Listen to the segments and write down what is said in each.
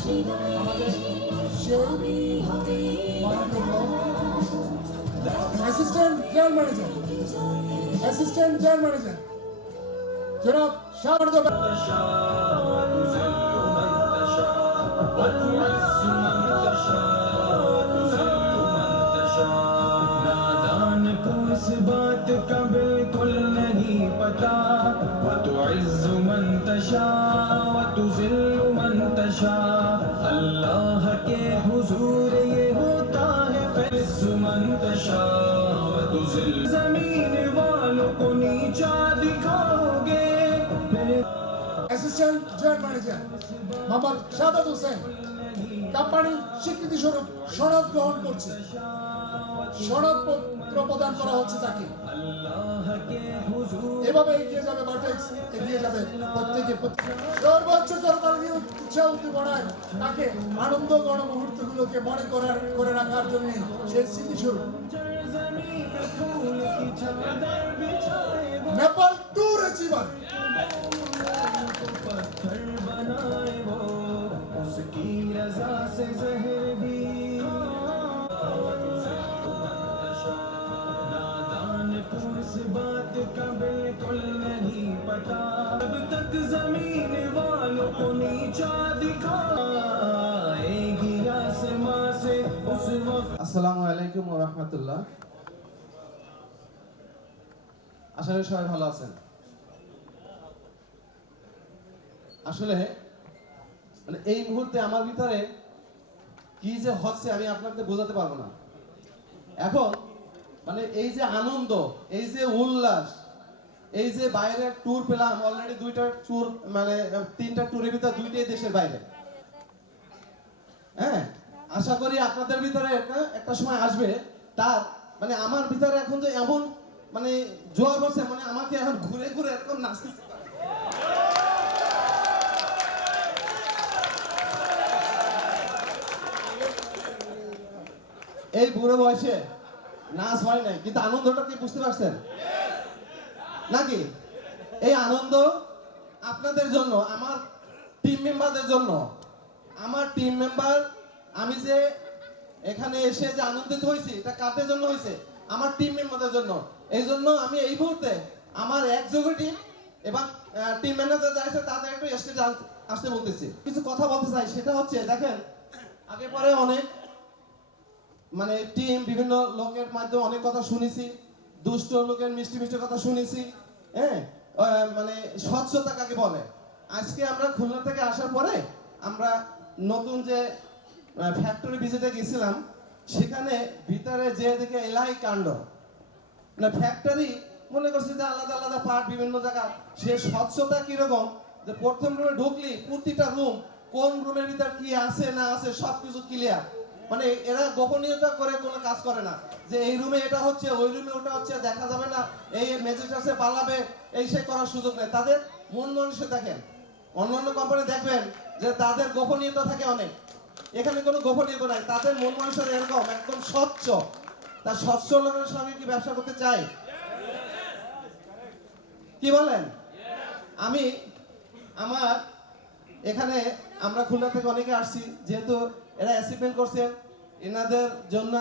আমাদের assistant general manager জনাব শাহরদ इस बात का बिल्कुल नहीं पता वो तुइज़्ज़ मन तशा व तुज़िल्लु मन तशा अल्लाह के हुजूर ये होता है फैज़्ज़ु मन तशा व तुज़िल्लु ज़मीन वालों को नीचा दिखाओगे assistant general manager Mohammad Sadat Hossain কোম্পানির স্বীকৃতি স্বরূপ সনদ গ্রহণ করছে। সনদপত্র প্রদান করা হচ্ছে তাকে। এভাবে এগিয়ে যাবে বাটেক্স, এগিয়ে যাবে প্রত্যেকে সর্বোচ্চ করতালি উৎসাহ উদ্দীপনায় তাকে আনন্দ গণমুহূর্তগুলোকে মনে করে রাখার জন্য সেই স্মৃতিস্বরূপ নেপাল ট্যুর অ্যাচিভার उसकी रज़ा से ज़हर भी नादान को इस बात का बिल्कुल नहीं पता जब तक ज़मीन वालों को नीचा दिखाएगी आसमां से उस वक्त। আসসালামু আলাইকুম ওয়া রাহমাতুল্লাহ। আশা করি সবাই ভালো আছেন। আসলে মানে এই মুহূর্তে আমার ভিতরে কি যে হচ্ছে আমি আপনাদের বোঝাতে পারবো না। এখন মানে এই যে আনন্দ, এই যে উল্লাস, এই যে বাইরে ট্যুর পেলাম, অলরেডি দুইটা ট্যুর মানে তিনটা ট্যুরের ভিতরে দুইটাই দেশের বাইরে। হ্যাঁ, আশা করি আপনাদের ভিতরে একটা সময় আসবে তার মানে আমার ভিতরে এখন যে এমন মানে জোয়ার বসে মানে আমাকে এখন ঘুরে ঘুরে এরকম নাচতে এই বুড়ো বয়সে নাচ হয় নাই, কিন্তু আনন্দটা কি বুঝতে পারছেন নাকি? এই আনন্দ আপনাদের জন্য, আমার টিম মেম্বারদের জন্য। আমার টিম মেম্বার আমি যে এখানে এসে যে আনন্দিত হয়েছি এটা কাদের জন্য হয়েছে? আমার টিম মেম্বারদের জন্য। এই জন্য আমি এই মুহূর্তে আমার এক্সিকিউটিভ এবং টিম ম্যানেজার যা আছে তাদের একটু স্টেজে আসতে বলতেছি, কিছু কথা বলতে চাই। সেটা হচ্ছে দেখেন, আগে পরে অনেক মানে টিম বিভিন্ন লোকের মাধ্যমে অনেক কথা শুনেছি, দুষ্ট লোকের মিষ্টি মিষ্টি কথা শুনেছি। হ্যাঁ, মানে স্বচ্ছতা কাকে বলে। আজকে আমরা খুলনা থেকে আসার পরে আমরা নতুন যে ফ্যাক্টরি ভিজিটে গেছিলাম, সেখানে ভিতরে যে দেখে এলাহি কাণ্ড। মানে ফ্যাক্টরি মনে করছি যে আলাদা আলাদা পার্ট বিভিন্ন জায়গা, সে স্বচ্ছতা কিরকম যে প্রথম রুমে ঢুকলি প্রতিটা রুম কোন রুমের ভিতর কি আছে না আছে সবকিছু ক্লিয়ার। মানে এরা গোপনীয়তা করে কোনো কাজ করে না যে এই রুমে এটা হচ্ছে, ওই রুমে ওটা হচ্ছে, দেখা যাবে না, এই ম্যাজিস্ট্রেটে পালাবে, এই সে করার সুযোগ নেই। তাদের মন মানুষে দেখেন, অন্যান্য কোম্পানি দেখবেন যে তাদের গোপনীয়তা থাকে অনেক, এখানে কোনো গোপনীয়তা নাই। তাদের মন মানুষের এরকম একদম স্বচ্ছ। তার স্বচ্ছ লোকের সঙ্গে কি ব্যবসা করতে চাই? কি বলেন? আমি আমার এখানে আমরা খুলনা থেকে অনেকে আসছি, যেহেতু এরা অ্যাচিভমেন্ট করছেন, এনাদের জন্য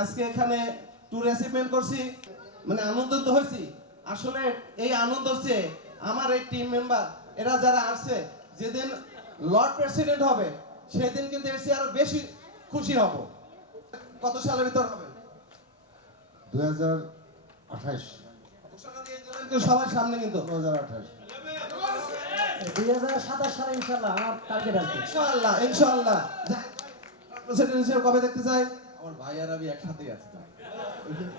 আজকে এখানে ট্যুর অ্যাচিভমেন্ট করছি, মানে আনন্দিত হয়েছি। আসলে এই আনন্দ হচ্ছে আমার এই টিম মেম্বার এরা যারা আসছে, যেদিন লর্ড প্রেসিডেন্ট হবে সেদিন কিন্তু এর চেয়ে আরো বেশি খুশি হব। কত সালের ভিতর হবে? 2028। সবার সামনে কিন্তু 2028। 2027 সালে ইনশাআল্লাহ আমার টার্গেট আছে। ইনশাআল্লাহ ইনশাআল্লাহ। প্রেসিডেন্ট হিসেবে কবে দেখতে চাই? আমার ভাই আর আমি একসাথেই আছি।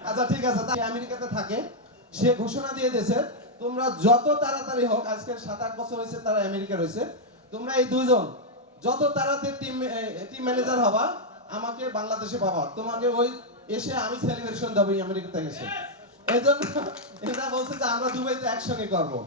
আচ্ছা ঠিক আছে, তাই আমেরিকাতে থাকে, সে ঘোষণা দিয়ে দিয়েছে তোমরা যত তাড়াতাড়ি হোক, আজকে 7-8 বছর হয়েছে তারা আমেরিকা রয়েছে, তোমরা এই দুইজন যত তাড়াতাড়ি টিম ম্যানেজার হবা আমাকে বাংলাদেশে পাবা, তোমাকে ওই এসে আমি সেলিব্রেশন দেবো আমেরিকা থেকে এসে। এই জন্য এরা বলছে যে আমরা দুবাইতে একসঙ্গে করবো।